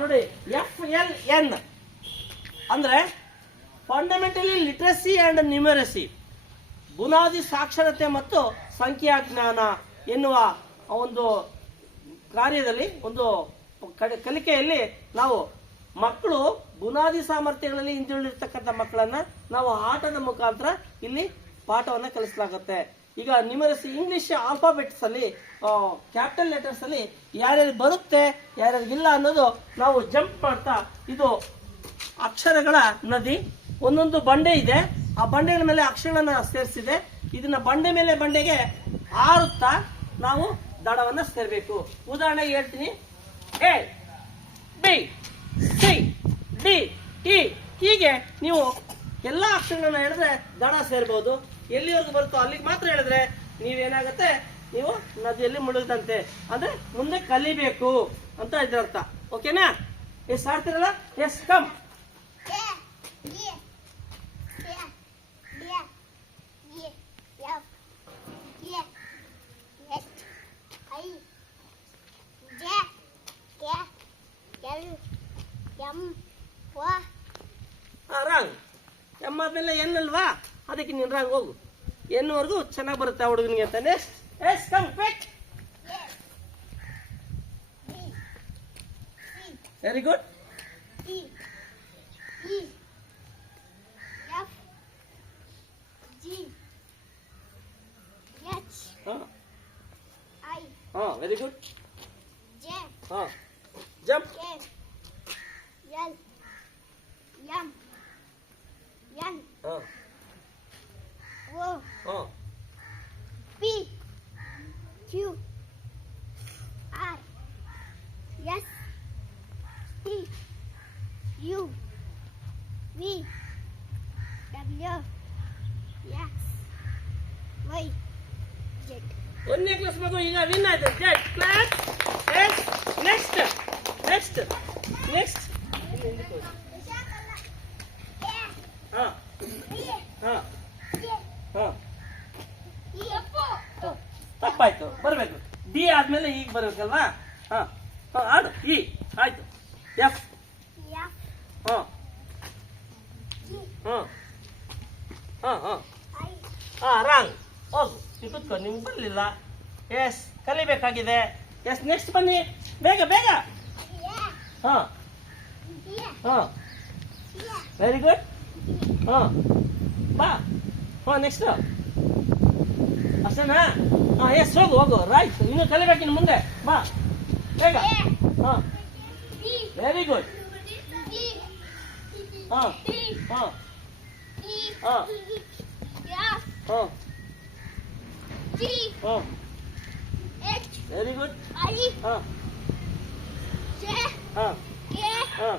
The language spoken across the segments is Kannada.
ನೋಡಿ ಎಫ್ ಎಲ್ ಎನ್ ಅಂದ್ರೆ ಫಂಡಮೆಂಟಲಿ ಲಿಟ್ರಸಿ ಅಂಡ್ ನ್ಯೂಮರಸಿ ಬುನಾದಿ ಸಾಕ್ಷರತೆ ಮತ್ತು ಸಂಖ್ಯಾ ಜ್ಞಾನ ಎನ್ನುವ ಒಂದು ಕಾರ್ಯದಲ್ಲಿ, ಒಂದು ಕಲಿಕೆಯಲ್ಲಿ ನಾವು ಮಕ್ಕಳು ಬುನಾದಿ ಸಾಮರ್ಥ್ಯಗಳಲ್ಲಿ ಹಿಂದುಳಿರ್ತಕ್ಕಂಥ ಮಕ್ಕಳನ್ನ ನಾವು ಆಟದ ಮುಖಾಂತರ ಇಲ್ಲಿ ಪಾಠವನ್ನ ಕಲಿಸಲಾಗುತ್ತೆ. ಈಗ ನ್ಯೂಮರಸಿ ಇಂಗ್ಲಿಷ್ ಆಲ್ಫಾಬೆಟ್ಸ್ ಅಲ್ಲಿ ಕ್ಯಾಪಿಟಲ್ ಲೆಟರ್ಸ್ ಅಲ್ಲಿ ಯಾರ್ಯಾರು ಬರುತ್ತೆ ಇಲ್ಲ ಅನ್ನೋದು ನಾವು ಜಂಪ್ ಮಾಡ್ತಾ ಇದು ಅಕ್ಷರಗಳ ನದಿ, ಒಂದೊಂದು ಬಂಡೆ ಇದೆ. ಆ ಬಂಡೆಗಳ ಮೇಲೆ ಅಕ್ಷರಗಳನ್ನ ಸೇರಿಸಿದೆ. ಇದನ್ನ ಬಂಡೆ ಮೇಲೆ ಬಂಡೆಗೆ ಆರುತ್ತಾ ನಾವು ದಡವನ್ನ ಸೇರ್ಬೇಕು. ಉದಾಹರಣೆಗೆ ಹೇಳ್ತೀನಿ. A B C D E ಹೀಗೆ ನೀವು ಎಲ್ಲಾ ಅಕ್ಷರಗಳನ್ನ ಹೇಳಿದ್ರೆ ದಡ ಸೇರ್ಬೋದು. ಎಲ್ಲಿವರೆಗೂ ಬರುತ್ತೋ ಅಲ್ಲಿಗೆ ಮಾತ್ರ ಹೇಳಿದ್ರೆ ನೀವೇನಾಗತ್ತೆ? ನೀವು ನದಿಯಲ್ಲಿ ಮುಳುಗದಂತೆ. ಅಂದ್ರೆ ಮುಂದೆ ಕಲಿಬೇಕು ಅಂತ ಇದ್ರ ಓಕೆನಾ? ಎಸ್ ಆಡ್ತಿರಲ್ಲ? ಎಸ್ ಕಮ್? ಎಂ ಆದ್ಮೇಲೆ ಎನ್ ಅಲ್ವಾ? ಅದಕ್ಕೆ ನೀನ್ ರಾಂಗ್ ಹೋಗು ಎನ್ವರೆಗೂ ಚೆನ್ನಾಗಿ ಬರುತ್ತೆ ಆ ಹುಡುಗನಿಗೆ ಅಂತ next yes come quick very good ಹಾ ಹಾ ವೆರಿ ಗುಡ್ ಹಾ ಜಂಪ್ ಹಾ ಹಾ P Q R S T U V W X Y Z. ಒಂದನೇ ಕ್ಲಾಸ್ ಮಗು ಈಗ ವಿನ್ ಆಯ್ತು jet class yes next next next ತಪ್ಪಾಯ್ತು. ಬರಬೇಕು. ಡಿ ಆದ್ಮೇಲೆ ಈಗ ಬರ್ಬೇಕಲ್ವಾ? ಹಾ. ಹಾ ಆಡು. ಇ ಆಯ್ತು. ಎಫ್ ಹಾ. ಹಾ. ಹಾ ಹಾ. ಹಾಂ ರಾಂಗ್ ಹೌದು ಸಿಕ್ಕೋ ನಿಮ್ಗೆ ಬರಲಿಲ್ಲ. ಎಸ್ ಕಲಿಬೇಕಾಗಿದೆ. ಎಸ್ ನೆಕ್ಸ್ಟ್ ಬನ್ನಿ. ಬೇಗ ಬೇಗ. ಹಾ. ಹಾ. ವೆರಿ ಗುಡ್ ಹಾ. ಬಾ. ಹಾ ನೆಕ್ಸ್ಟ್ ಅಷ್ಟೇನಾ ಹಾ ಎಸ್ ಹೋಗು ಹೋಗು ರೈಟ್ ಇನ್ನು ಕಲಿಬೇಕಿನ್ನು ಮುಂದೆ ಬಾ ಬೇಗ ಹಾ ವೆರಿ ಗುಡ್ ಹಾ ಹಾ ಹಾ ಹಾ ಹಾ ವೆರಿ ಗುಡ್ ಹಾ ಹಾ ಹಾ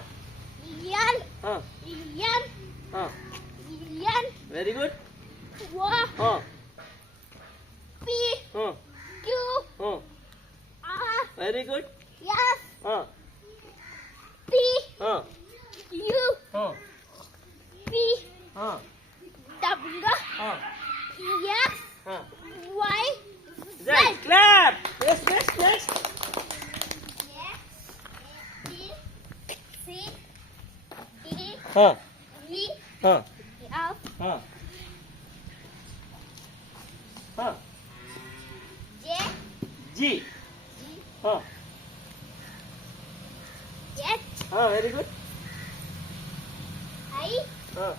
ಹಾ ಹಾ ವೆರಿ ಗುಡ್ ಹಾ ಹಾ ಹಾ हाँ W हाँ X हाँ Y Z clap yes yes yes हाँ हाँ हाँ हाँ J G हाँ H हाँ very good. I हाँ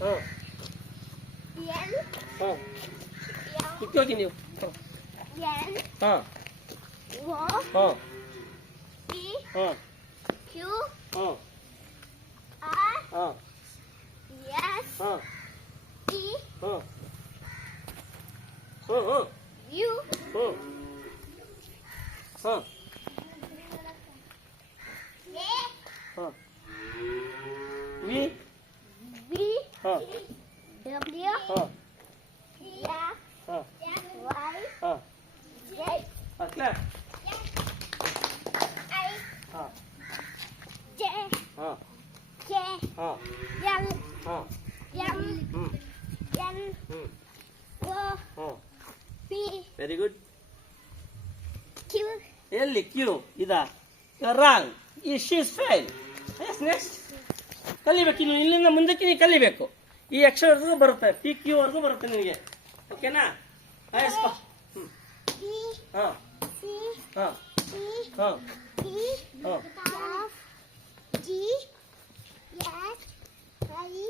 어. 어. 입혀지니. 어. 어. 어. 어. 어. 어. 어. 어. 어. 어. 어. 어. 어. 위. Huh. Very good. Q. ಎಲ್ಲಿ ಕ್ಯೂ ಇದ wrong is is file yes next ಕಲಿಬೇಕು ಇನ್ನು ಇಲ್ಲಿಂದ ಮುಂದಕ್ಕೆ ನೀವು ಕಲಿಬೇಕು ಈ ಅಕ್ಷರವರೆಗೂ ಬರುತ್ತೆ ಪಿ ಕ್ಯೂ ವರೆಗೂ ಬರುತ್ತೆ ನಿನಗೆ ಓಕೆನಾ ಎಸ್ ಹ್ಞೂ B ಹಾಂ C ಹಾಂ D ಹಾಂ E ಹಾಂ F G H I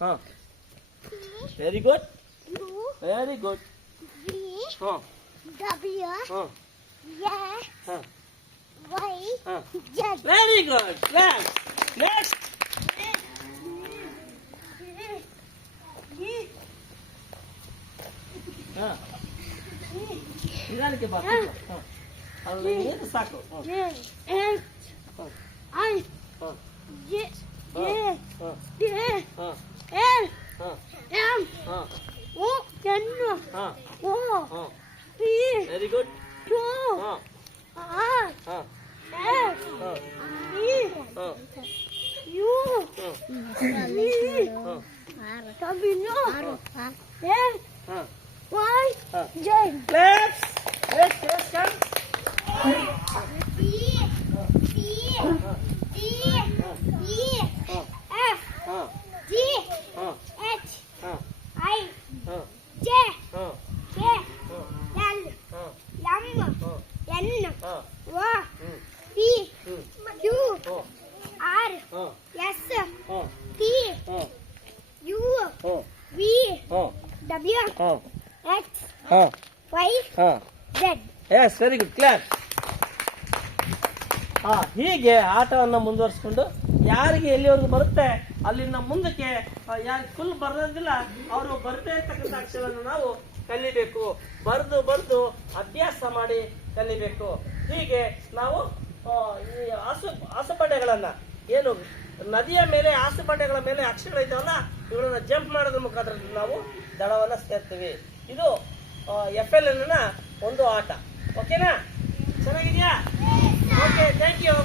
હા વેરી ગુડ વેરી ગુડ હા W હા yes હા Y હા Z very good yes next હા ઈરાન કે બાત હા હવે એ તો સાકો હા એન્ડ હા આઈ હા યે યે હા Ờ. em. Ú chấn ú pi very good. Chú. À e i u i cho mình e y j left left left come Đi, đi, đi, đi. ಹಾಂ. ಹಾಂ. ಹಾಂ. ಎಸ್ ವೆರಿ ಗುಡ್ ಕ್ಲಿಯರ್ ಹಾ ಹೀಗೆ ಆಟವನ್ನು ಮುಂದುವರಿಸ್ಕೊಂಡು ಯಾರಿಗೆ ಎಲ್ಲಿವರೆಗೂ ಬರುತ್ತೆ ಅಲ್ಲಿಂದ ಮುಂದಕ್ಕೆ ಯಾರು ಫುಲ್ ಬರೋದಿಲ್ಲ ಅವರು ಬರದೇ ಇರ್ತಕ್ಕಂಥ ಅಕ್ಷರವನ್ನು ನಾವು ಕಲಿಬೇಕು. ಬರೆದು ಬರೆದು ಅಭ್ಯಾಸ ಮಾಡಿ ಕಲಿಬೇಕು. ಹೀಗೆ ನಾವು ಈ ಆಸು ಹಸುಪಡೆಗಳನ್ನ ಏನು ನದಿಯ ಮೇಲೆ ಆಸುಪಡ್ಡೆಗಳ ಮೇಲೆ ಅಕ್ಷರಗಳಿದ್ದಾವಲ್ಲ ಇವುಗಳನ್ನ ಜಂಪ್ ಮಾಡೋದ್ರ ಮುಖಾಂತರ ನಾವು ದಡವನ್ನ ಸೇರ್ತೀವಿ. ಇದು ಎಫ್ ಎಲ್ ಎನ್ನ ಒಂದು ಆಟ. ಓಕೆನಾ ಚೆನ್ನಾಗಿದೆಯಾ? Okay thank you